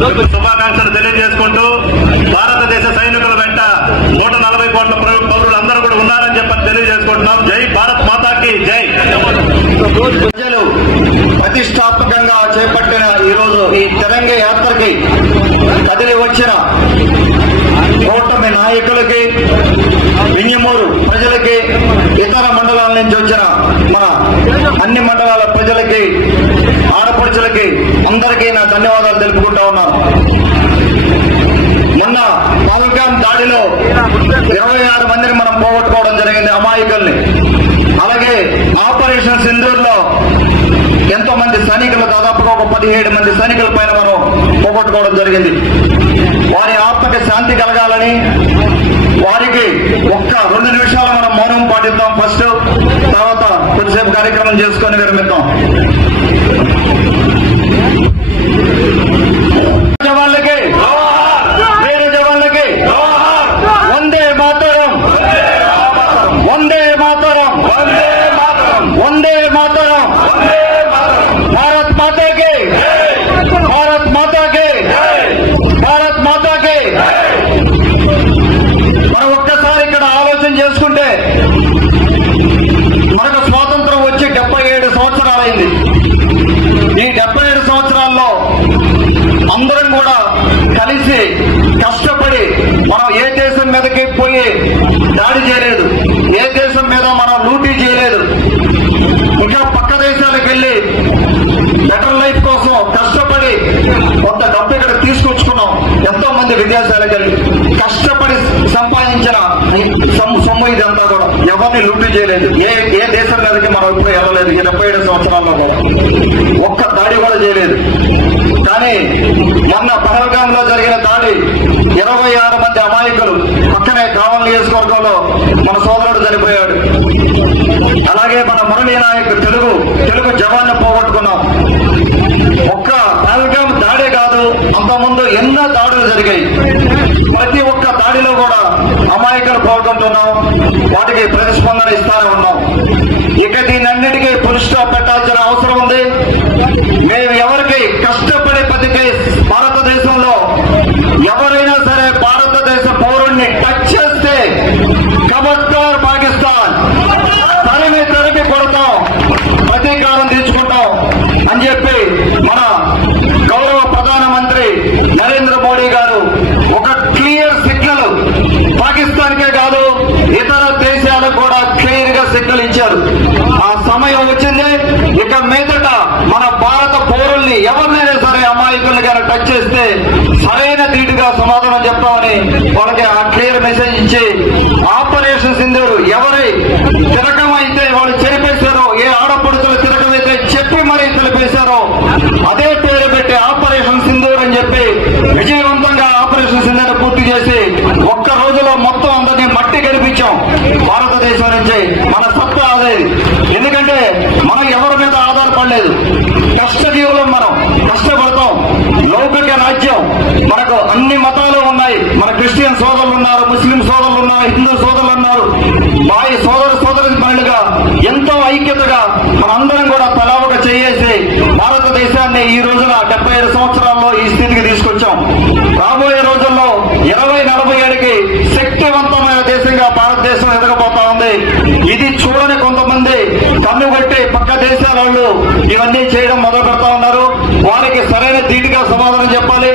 శుభాకాంక్షలు తెలియజేసుకుంటూ భారతదేశ సైనికుల వెంట 140 కోట్ల పౌరులందరూ కూడా ఉన్నారని చెప్పని తెలియజేసుకుంటున్నాం. జై భారత్ మాతాకి జై. ప్రజలు ప్రతిష్టాత్మకంగా చేపట్టిన ఈరోజు ఈ తిరంగ యాత్రకి కదిలి వచ్చిన కూటమి నాయకులకి, వింజమూరు ప్రజలకి, ఇతర మండలాల నుంచి వచ్చిన మన అన్ని మండలాల ప్రజలకి, ఆడపడుచులకి అందరికీ నా ధన్యవాదాలు తెలుపుకుంటా ఉన్నాను. మొన్న పహల్గాం దాడిలో 26 మందిని మనం పోగొట్టుకోవడం జరిగింది, అమాయకుల్ని. అలాగే ఆపరేషన్ సింధూర్ లో ఎంతో మంది సైనికులు, దాదాపుగా ఒక 17 మంది సైనికుల పైన మనం పోగొట్టుకోవడం జరిగింది. వారి ఆత్మకి శాంతి కలగాలని వారికి ఒక్క 2 నిమిషాలు మనం మౌనం పాటిద్దాం. ఫస్ట్, తర్వాత కొద్దిసేపు కార్యక్రమం చేసుకొని విరమిద్దాం. జవాన్లకి, వీర జవాన్లకి వందే మాతరం, వందే మాతరం, వందే మాతరం. భారత్ మాతాకి, భారత్ మాతాకి, భారత్ మాతాకి. మనం ఒక్కసారి ఇక్కడ ఆలోచన చేసుకుంటే మనకు స్వాతంత్రం వచ్చి 77 సంవత్సరాలైంది. ఈ 77 సంవత్సరాల్లో అందరం కూడా కలిసి కష్టపడి మనం ఏ దేశం మీదకి పోయి దాడి చేయలేదు, ఏ దేశం మీద మనం లూటీ చేయలేదు. ఇంకా పక్క దేశాలకు వెళ్లి బెటర్ లైఫ్ కోసం కష్టపడి కొంత డబ్బు ఇక్కడ తీసుకొచ్చుకున్నాం. ఎంతో మంది విదేశాలకు వెళ్ళి కష్టపడి సంపాదించిన సొమ్ము ఇదంతా కూడా ఎవరిని లూటీ చేయలేదు. ఏ దేశం మీదకి మనం ఇప్పుడు వెళ్ళలేదు. ఈ 77 సంవత్సరాల్లో కూడా ఒక్క దాడి కూడా చేయలేదు. కానీ మొన్న పహల్గాంలో జరిగిన దాడి 26 మంది అమాయకులు, పక్కనే కావల్ నియోజకవర్గంలో మన సోదరుడు చనిపోయాడు. అలాగే మన మురళీ నాయక్ తెలుగు జవాన్ని పోగొట్టుకున్నాం. ఒక్క పహల్గాం దాడే కాదు, అంతకుముందు ఎన్నో దాడులు జరిగాయి. ప్రతి ఒక్క దాడిలో కూడా అమాయకులు పోగొట్టుకుంటున్నాం. వాటికి ప్రతిస్పందన ఇస్తానే ఉన్నాం. ఇక దీనన్నిటికీ ఫుల్ స్టాప్ పెట్టాల్సిన అవసరం ఉంది. మేము ఎవరికి కష్టపడి బతికే భారతదేశంలో ఎవరైనా సరే భారతదేశ పౌరుణ్ణి టచ్ చేస్తే ఖబర్దార్ పాకిస్తాన్, తరిమి కొడతాం, ప్రతీకారం తీర్చుకుంటాం అని చెప్పి మన గౌరవ ప్రధానమంత్రి నరేంద్ర మోడీ గారు ఒక క్లియర్ సిగ్నల్ పాకిస్తాన్కే కాదు ఇతర దేశాలకు కూడా క్లియర్ గా సిగ్నల్ ఇచ్చారు. ఆ సమయం వచ్చింది. ఇక మీదట మన భారత పౌరుల్ని ఎవరినైనా సరే అమాయకుల్ని కానీ టచ్ చేస్తే సరైన ధీటుగా సమాధానం చెప్తామని వాళ్ళకి ఆ క్లియర్ మెసేజ్ ఇచ్చి, ఆపరేషన్ సింధూర్ ఎవరి తిరగం అయితే వాళ్ళు చెరిపేశారో, ఏ ఆడపడుతుల తిరగం అయితే చెప్పి మరీ తెలిపేశారో అదే పేరు పెట్టి ఆపరేషన్ సింధూర్ అని చెప్పి విజయవంతంగా ఆపరేషన్ సింధూర్ పూర్తి చేసి ఒక్క రోజులో మొత్తం అందరినీ మట్టి గెలిపించాం. భారతదేశం నుంచి మన సత్తా అదే. ఎందుకంటే మనం ఎవరి మీద ఆధారపడలేదు. కష్టజీవులం, మనం కష్టపడతాం. లౌకిక రాజ్యం, మనకు అన్ని మతాలు ఉన్నాయి. మన క్రిస్టియన్ సోదరులు ఉన్నారు, ముస్లిం సోదరులు ఉన్నారు, హిందూ సోదరులు ఉన్నారు. బాయి సోదరి మనులుగా ఎంతో ఐక్యతగా మనందరం కూడా తలావక చేసి భారతదేశాన్ని ఈ రోజున 77 సంవత్సరాల్లో ఈ స్థితికి తీసుకొచ్చాం. రాబోయే రోజుల్లో 2047కి శక్తివంతమైన దేశంగా భారతదేశం ఎదగబోతా ఉంది. ఇది చూడని కొంతమంది కన్ను కొట్టి పక్క దేశాల వాళ్ళు ఇవన్నీ చేయడం మొదలు పెడతా ఉన్నారు. వారికి సరైన ధీటుగా సమాధానం చెప్పాలి.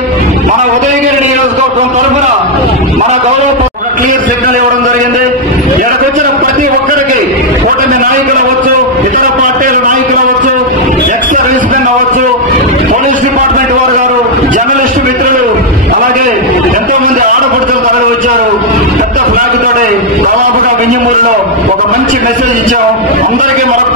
మన ఉదయగిరి నియోజకవర్గం తరఫున మన గౌరవ క్లియర్ సిగ్నల్ ఇవ్వడం జరిగింది. ఇక్కడికొచ్చిన ప్రతి ఒక్కరికి, కూటమి నాయకులు అవ్వచ్చు, ఇతర పార్టీల నాయకులు అవ్వచ్చు, ఎక్స్ సర్వీస్ మెన్ అవ్వచ్చు, పోలీస్ డిపార్ట్మెంట్ వారు గారు, జర్నలిస్టు మిత్రులు, అలాగే ఎంతో మంది ఆడపడుచులు తరలి వచ్చారు. పెద్ద ఫ్లాగ్ తోటి దాదాపుగా వింజమూరులో ఒక మంచి మెసేజ్ ఇచ్చాం. అందరికీ మరొక